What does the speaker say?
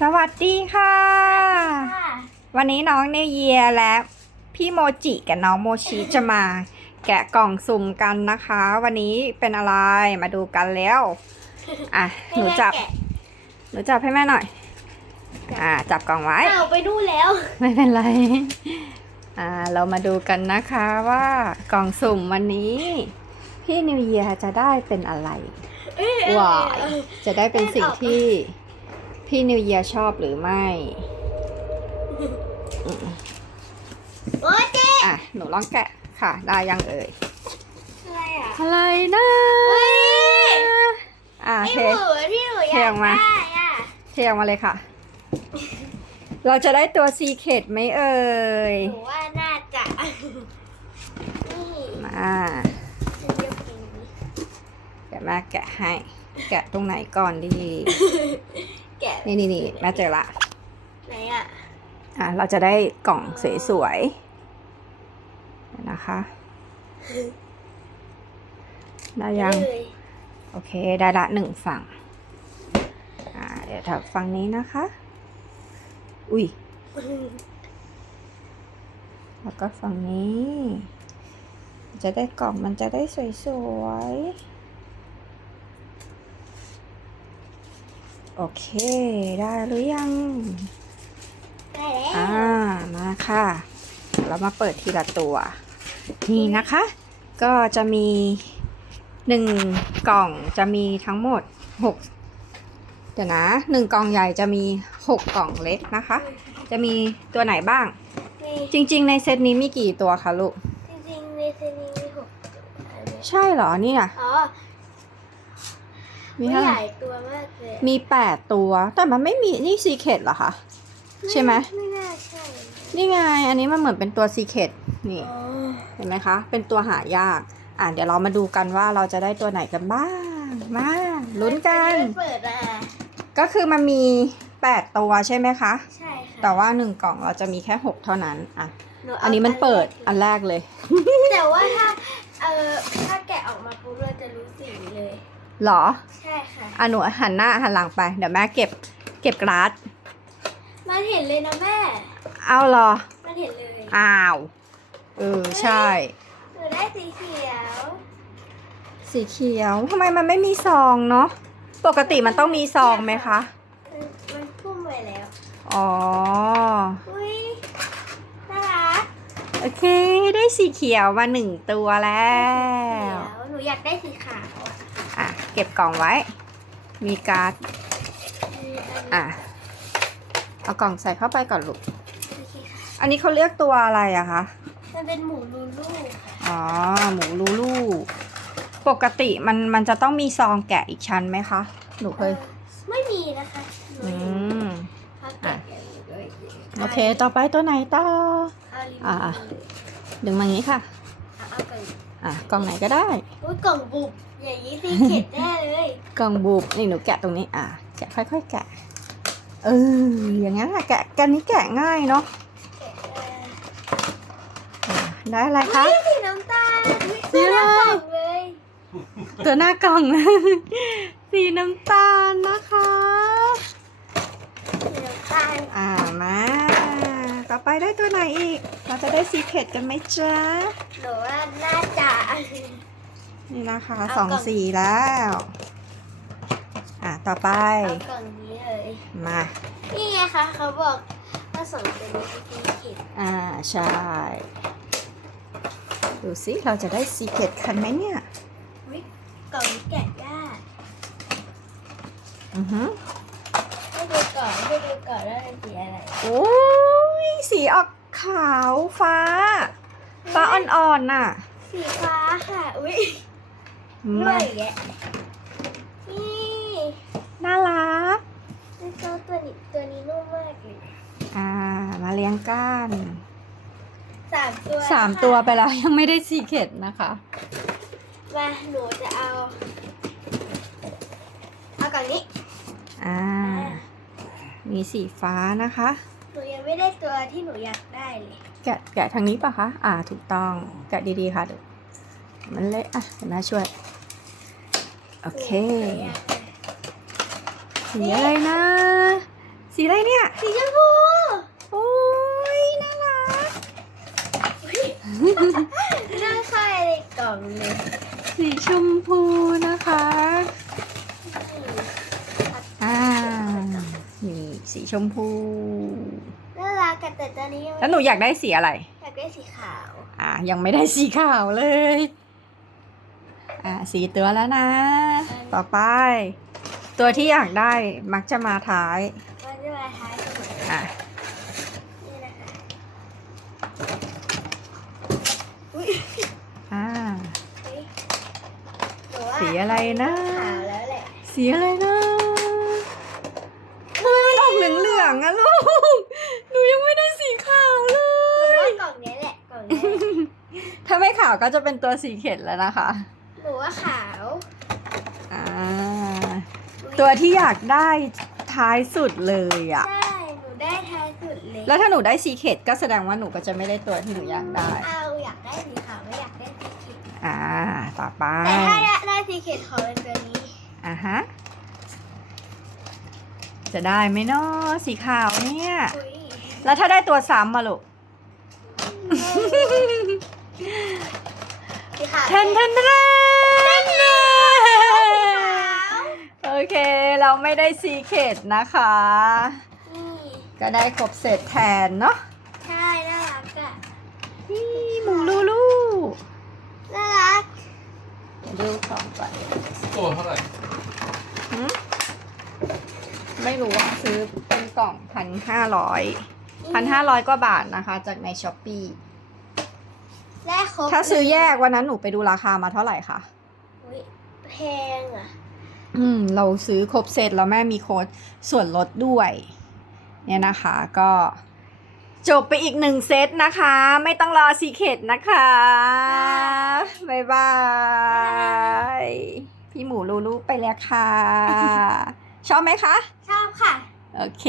สวัสดีค่ะค่ะ วันนี้น้องเนเยียและพี่โมจิกับน้องโมชิจะมาแกะกล่องสุ่มกันนะคะ วันนี้เป็นอะไรมาดูกันแล้วอะหนูจับ หนูจับให้แม่หน่อย อ่า จับกล่องไว้เอาไปดูแล้ว ไม่เป็นไร อ่า เรามาดูกันนะคะว่ากล่องสุ่มวันนี้ พี่นิวเยียจะได้เป็นอะไรว้ายจะได้เป็นสิ่งที่ พี่นิวเยียชอบหรือไม่โอ้ยเจ๊อะ หนูลองแกะค่ะ ได้ยังเอ่ย อะไรอะอะไรนะเฮ้ยอะไอ้เทหมูที่หนูอเทยาอกอกมาได้อะเทออกมาเลยค่ะ เราจะได้ตัวซีเคดไหมเอ่ย หนูว่าน่าจะนี่มา ฉันจะกินเดี๋ยวแม่แกะให้ แกะตรงไหนก่อนดีแกะ นี่นี่นี่แม่เจอละ ไหนอะ อะ เราจะได้กล่องสวยๆเดี๋ยวนะคะ ได้ยังเลยโอเค ได้ละหนึ่งฝั่ง อ่า เดี๋ยวถับฝั่งนี้นะคะ อุ้ย แล้วก็ฝั่งนี้ จะได้กล่องมันจะได้สวยๆ โอเค ได้หรือยัง ได้แล้วอ่า มาค่ะ เรามาเปิดทีละตัว นี่นะคะ ก็จะมีหนึ่งกล่องจะมีทั้งหมดหกเดี๋ยวนะหนึ่งกล่องใหญ่จะมีหกกล่องเล็กนะคะ จะมีตัวไหนบ้างนี่จริง ๆ ในเซตนี้มีกี่ตัวคะลูก จริงๆในเซนี้มีหกตัวอันนี้ใช่เหรอเนี่ย อ๋อ มีมีเท่าไหใหร่ญ่ตัวมากเลยมีแปดตัว แต่มันไม่มีนี่ซีเคดเหรอคะ ใช่ไหมไม่น่าใช่ นี่ไง อันนี้มันเหมือนเป็นตัวซีเคดนี่อ๋อเห็นไหมคะ เป็นตัวหายาก อะเดี๋ยวเรามาดูกันว่าเราจะได้ตัวไหนกันบ้าง มาลุ้นกันเปิดอะก็คือมันมี8ตัวใช่ไหมคะ ใช่ค่ะ แต่ว่า1กล่องเราจะมีแค่6เท่านั้น อะหาอันนี้มันเปิดอัอันนแรกแรกเลย แต่ว่าถ้า เออถ้าแกะออกมาปุ๊บเราจะรู้สีเลย หรอใช่ค่ะอะหนูหันหน้าหันหลังไป เดี๋ยวแม่เก็บเก็บกราดมันเห็นเลยนะแม่ เอาเหรอ มันเห็นเลย อ้าว เออ ใช่ หนูได้สีเขียว สีเขียวทำไมมันไม่มีซองเนาะ ปกติมันต้องมีซองไหมคะ มันมันพุ่มไปแล้ว อ๋อ อุ้ยน่ารัก โอเค ได้สีเขียวมาหนึ่งตัวแล้วเขียวหนูอยากได้สีขาวอะอะ เก็บกล่องไว้ มีการ์ดอืมอันนี้อะเอากล่องใส่เข้าไปก่อนลูกโอเคค่ะอันนี้เขาเรียกตัวอะไรอะคะ มันเป็นหมูลูลูค่ะอ๋อ หมูลูลู ปกติมันมันจะต้องมีซองแกะอีกชั้นไหมคะ หนูเคยออไม่มีนะคะหนูอืเห็นมเขาแกะกันอยู่ด้วยโอเค ต่อไปตัวไหนต่อเอารีวิวอ่าเลยดึงมาอย่างนี้ค่ะเอาเอาก่อนอะกล่องไหนก็ได้อุ้ยกล่องบุบอย่างนี้สีเข็ดแน่เลยกล่องบุบนี่หนูแกะตรงนี้อะแกะค่อยๆแกะเอออย่างนั้นอะแกะกันนี้แกะง่ายเนาะแกะเอออะได้อะไรคะอุ๊ยสีน้ำตาลอุ๊ยสีอะไรหน้ากล่องเลยตัวหน้ากล่องสีน้ำตาลนะคะ สีน้ำตาล อ่ามา ต่อไปได้ตัวไหนอีก เราจะได้ซีเคดกันไหมจ๊ะ หนูว่าน่าจะนี่นะคะเอาสองกล่องสีแล้ว อ่าต่อไป เอากล่องนี้เลย มา นี่ไงคะเขาบอกว่าสองตัวนี้เป็นสีเข็ดอ่า ใช่ ดูสิเราจะได้ซีเคดกันไหมเนี่ยอุ๊ยกล่องนี้แกะยากอือหือให้ดูก่อนให้ดูก่อนว่าเป็นสีอะไร โอ้ย สีออกขาวฟ้า ฟ้าอ่อนๆน่ะ สีฟ้าค่ะ อุ้ยด้มาวยแกะนี่น่ารักเป็นตัวตัวนี้ตัวนี้นุ่มมากเลยอ่า มาเลี้ยงก้านสามตัวสามค่ะตัวไปแล้วยังไม่ได้ซีเคดนะคะ มาหนูจะเอา เอากล่องนี้ อ่า มีสีฟ้านะคะ หนูยังไม่ได้ตัวที่หนูอยากได้เลยแกะแกะทางนี้ปะคะ อ่า ถูกต้อง แกะดีๆค่ะเดี๋ยวมันเละอะเดี๋ยวแม่ช่วย โอเค สีอะไรนะ สีอะไรเนี่ย สีชมพูโอ้ยน่ารักน่าใส่ในกล่องเลย สีชมพูนะคะ อ่า นี่ สีชมพูน่ารักกันแต่ตอนนี้ยังแล้วหนูอยากได้สีอะไร อยากได้สีขาว อ่า ยังไม่ได้สีขาวเลย อ่า สีตัวแล้วนะ ต่อไป ตัวที่อยากได้มักจะมาท้ายมันจะมาท้ายสุดอะนี่นะคะอ่า เฮ้ยหนูว่าสีอะไรนะ ขาวแล้วแหละ สีอะไรนะทำไมมันออกเหลืองๆอะลูก หนูยังไม่ได้สีขาวเล หนู ย ว่ากล่องนี้แหละกล่องนี้แหละ ถ้าไม่ขาวก็จะเป็นตัวสีเข็ดแล้วนะคะหนูว่าขาวอ่าตัวที่อยากได้ท้ายสุดเลยอะใช่หนูได้ท้ายสุดเลยแล้วถ้าหนูได้สีเข็ดก็แสดงว่าหนูก็จะไม่ได้ตัวที่หนูอยากได้ เอาอยากได้สีขาวไม่อยากได้สีเขียวอ่า ต่อไปแต่ถ้าได้ได้สีเขียวขอเป็นตัวนี้อ่าฮะจะได้ไหมเนาะสีขาวเนี่ยอุ้ยแล้วถ้าได้ตัวซ้ำมาลูก สีขาวเทนเทนเทนโอเค เราไม่ได้ซีเคดนะคะ นี่ก็ได้ครบเสร็จแทนเนาะใช่น่ารักอะนี่หมูลูลูน่ารักเดี๋ยวดูของก่อนตัวเท่าไหร่หืมไม่รู้ว่าซื้อเป็นกล่องพันห้าร้อยพันห้าร้อยกว่าบาทนะคะ จากในช้อปปี้ ได้ครบถ้าซื้อแยกวันนั้นหนูไปดูราคามาเท่าไหร่คะอุ๊ยแพงอะ อืม เราซื้อครบเซตแล้วแม่มีโค้ดส่วนลดด้วย เนี่ยนะคะก็จบไปอีกหนึ่งเซตนะคะ ไม่ต้องรอซีเคดนะคะ บ๊ายบาย พี่หมูลูลูไปแล้วค่ะ ชอบไหมคะ ชอบค่ะ โอเค